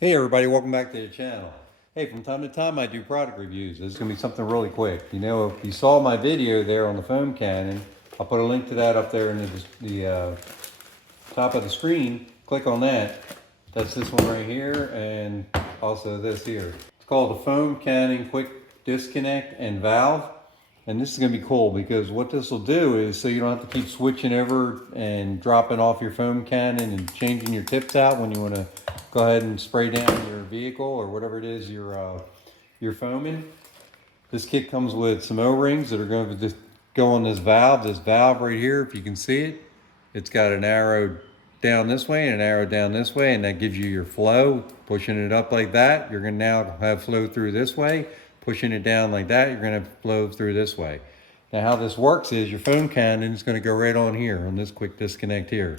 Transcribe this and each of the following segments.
Hey everybody, welcome back to the channel. Hey, from time to time I do product reviews. This is going to be something really quick. You know, if you saw my video there on the foam cannon, I'll put a link to that up there in the top of the screen. Click on that. That's this one right here and also this here. It's called the foam cannon quick disconnect and valve. And this is going to be cool because what this will do is so you don't have to keep switching over and dropping off your foam cannon and changing your tips out when you want to go ahead and spray down your vehicle or whatever it is you're foaming. This kit comes with some O-rings that are going to just go on this valve. This valve right here, if you can see it, it's got an arrow down this way and an arrow down this way, and that gives you your flow. Pushing it up like that, you're going to now have flow through this way. Pushing it down like that, you're going to flow through this way. Now how this works is your foam cannon is going to go right on here on this quick disconnect here.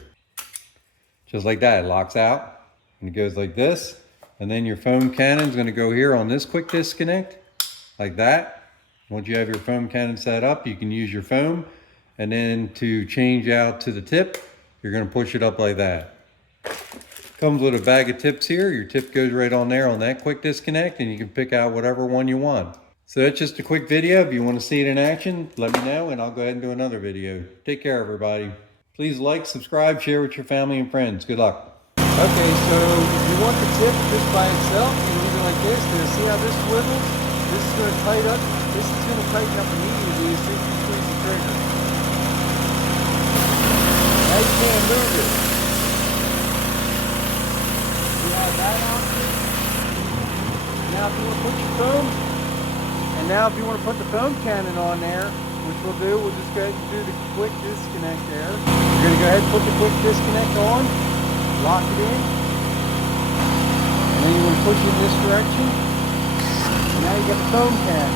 Just like that, it locks out and it goes like this. And then your foam cannon is going to go here on this quick disconnect like that. Once you have your foam cannon set up, you can use your foam, and then to change out to the tip, you're going to push it up like that. Comes with a bag of tips here. Your tip goes right on there on that quick disconnect, and you can pick out whatever one you want. So that's just a quick video. If you want to see it in action, let me know and I'll go ahead and do another video. Take care, everybody. Please like, subscribe, share with your family and friends. Good luck. Okay, so if you want the tip just by itself, you can leave it like this. See how this swivels? This is going to tighten up. This is going to tighten up immediately as soon as you squeeze the trigger. Now you can't move it. You have that option. Now if you want to put your foam, and now if you want to put the foam cannon on there, which we'll do, we'll just go ahead and do the quick disconnect there. You're going to go ahead and put the quick disconnect on, lock it in, and then you want to push in this direction. And now you got the foam cannon.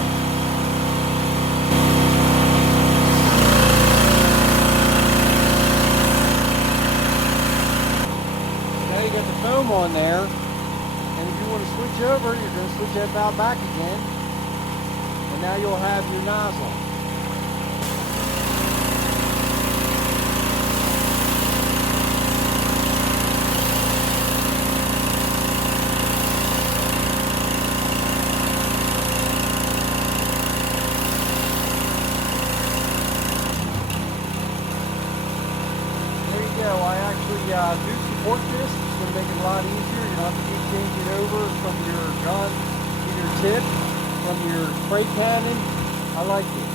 Now you got the foam on there, and if you want to switch over, you're going to switch that valve back again, and now you'll have your nozzle. I actually do support this. It's going to make it a lot easier. You don't have to keep changing over from your gun to your tip, from your spray cannon. I like it.